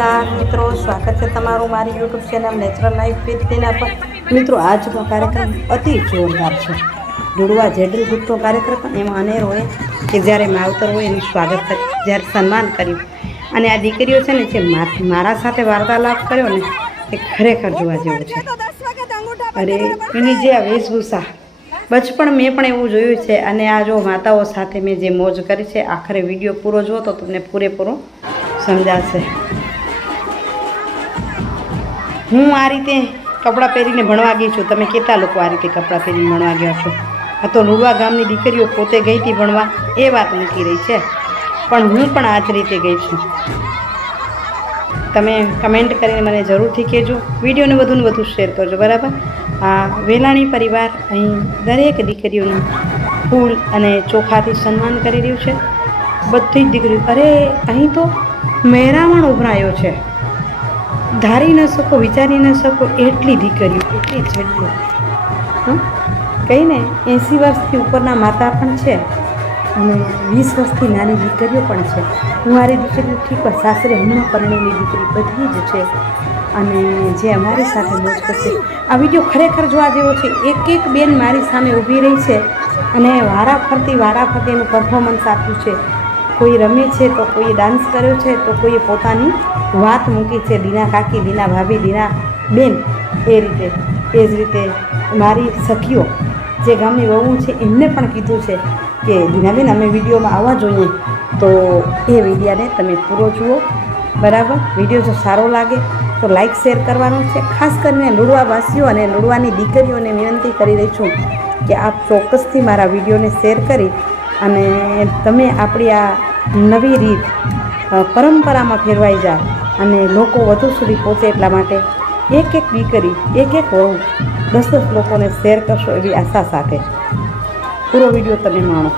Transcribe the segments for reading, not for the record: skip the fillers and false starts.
નમસ્કાર મિત્રો, સ્વાગત છે તમારું મારી YouTube channel natural life with Tina પર। મિત્રો આજનો કાર્યક્રમ અતિ જોરદાર છે। જોડવા જેડલ ગ્રુપનો કાર્યક્રમ એમાં અનેર હોય કે જ્યારે માવતર હોય એનું સ્વાગત કર્યું, જ્યારે સન્માન કર્યું અને આ દીકરીઓ છે ને જે મારા સાથે વાર્તાલાપ કર્યો ને એ ખરેખર જોવા જેવું છે। અરે એની જે આ વેશભૂષા બચપણ મેં પણ એવું જોયું છે અને આ જો માતાઓ સાથે મેં જે મોજ કરી છે, આખરે વિડીયો પૂરો જુઓ તો તમને પૂરેપૂરો સમજાશે। હું આ રીતે કપડાં પહેરીને ભણવા ગઈ છું। તમે કેટલા લોકો આ રીતે કપડાં પહેરીને ભણવા ગયા છો? આ તો લુડવા ગામની દીકરીઓ પોતે ગઈ હતી ભણવા એ વાત મૂકી રહી છે, પણ હું પણ આ જ રીતે ગઈ છું। તમે કમેન્ટ કરીને મને જરૂરથી કહેજો, વિડીયોને વધુને વધુ શેર કરજો, બરાબર? આ વેલાણી પરિવાર અહીં દરેક દીકરીઓનું ફૂલ અને ચોખાથી સન્માન કરી રહ્યું છે। બધી જ દીકરીઓ, અરે અહીં તો મહેરામણ ઉભરાયો છે, ધારી ન શકો, વિચારી ન શકો એટલી દીકરીઓ, એટલી જેટલી કહીને 80 વર્ષથી ઉપરના માતા પણ છે અને 20 વર્ષથી નાની દીકરીઓ પણ છે। મારી દીકરી ઠીક હોય, સાસરે હમણાં પરણેલી દીકરી બધી જ છે અને જે અમારી સાથે મોજ કરશે। આ વિડીયો ખરેખર જોવા જેવો છે। એક એક બેન મારી સામે ઊભી રહી છે અને વારાફરતી એનું પરફોર્મન્સ આપ્યું છે। કોઈ રમે છે તો કોઈએ ડાન્સ કર્યો છે તો કોઈએ પોતાની વાત મૂકી છે, દીના કાકી, દીના ભાભી, દીના બેન, એ રીતે એ જ રીતે મારી સખીઓ જે ગામની વહુ છે એમને પણ કીધું છે કે દીનાબેન અમે વિડીયોમાં આવવા જોઈએ, તો એ વિડીયાને તમે પૂરો જુઓ, બરાબર? વિડીયો જો સારો લાગે તો લાઈક શેર કરવાનું છે। ખાસ કરીને લુડવાવાસીઓ અને લુડવાની દીકરીઓને વિનંતી કરી રહી છું કે આપ ચોક્કસથી મારા વિડીયોને શેર કરી અને તમે આપણી આ નવી રીત પરંપરામાં ફેરવાઈ જાય અને લોકો વધુ સુધી પહોંચે એટલા માટે એક એક દીકરી, એક વહુ 10 લોકોને શેર કરશો એવી આશા સાથે પૂરો વિડીયો તમે માણો।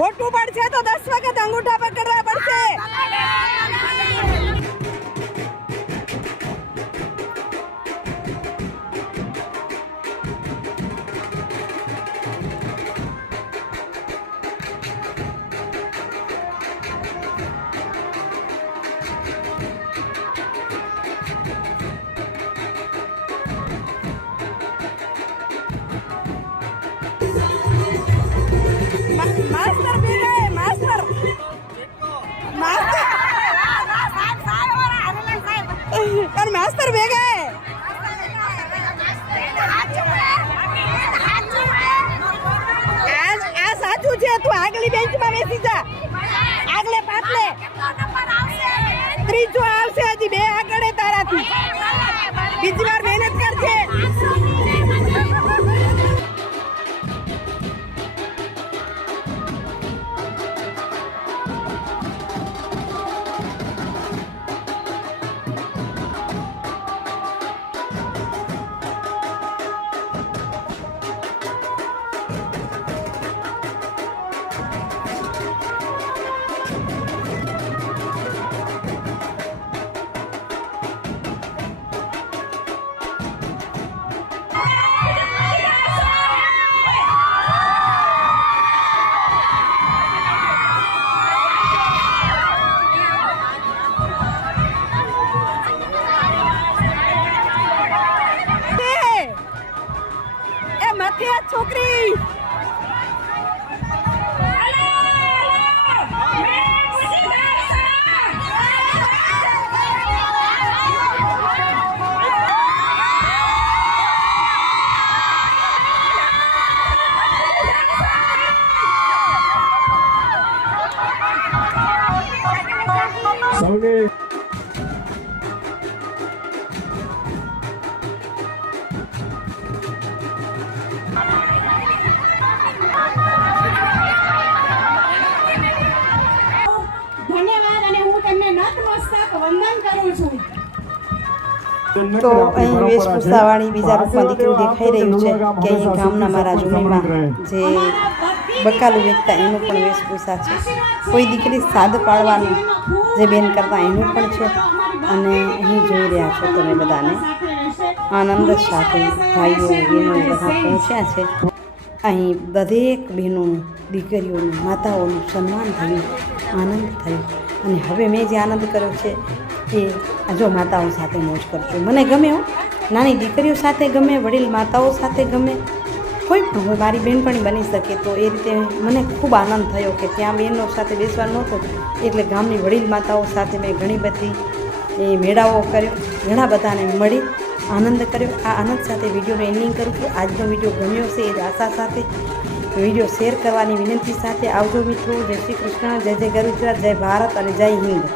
ખોટું પડશે તો 10 વખત અંગૂઠા પકડવા પડશે. मास्टर भी गए मास्टर और मास्टर भी गए આ સાચું છે. તું આગલી બેન્ચમાં બેસી જા, આગલે પાટલે. ત્રીજો આવશે, હજી 2 આગળ તારાથી. બીજી વાર મહેનત કરજે. તો અહીં વેશભૂષાવાળી બીજા રૂપમાં દીકરી દેખાઈ રહ્યું છે કે અહીં ગામના મારા જૂનીમાં જે બકાલું વેચતા એનું પણ વેશભૂષા છે. કોઈ દીકરી સાદ પાડવાનું જે બેન કરતા એનું પણ છે. અને અહીં જોઈ રહ્યા છો તમે બધાને આનંદ સાથે ભાઈઓ બહેનો બધા પહોંચ્યા છે. અહીં દરેક બહેનોનું દીકરીઓનું માતાઓનું સન્માન થયું, આનંદ થયો. અને હવે મેં જે આનંદ કર્યો છે એ જો માતાઓ સાથે મોજ કરજો. મને ગમે હો, નાની દીકરીઓ સાથે ગમે, વડીલ માતાઓ સાથે ગમે, કોઈ પણ હોય, મારી બહેનપણી બની શકે. તો એ રીતે મને ખૂબ આનંદ થયો કે ત્યાં બહેનો સાથે બેસવાનું નહોતું એટલે ગામની વડીલ માતાઓ સાથે મેં ઘણી બધી એ મેળાઓ કર્યો, ઘણા બધાને મળી આનંદ કર્યો. આ આનંદ સાથે વિડીયોનું એન્ડિંગ કરું છું. આજનો વિડીયો ગમ્યો છે એ આશા સાથે વિડીયો શેર કરવાની વિનંતી સાથે આવજો મિત્રો. જય શ્રી કૃષ્ણ, જય જય ગુજરાત, જય ભારત અને જય હિન્દ.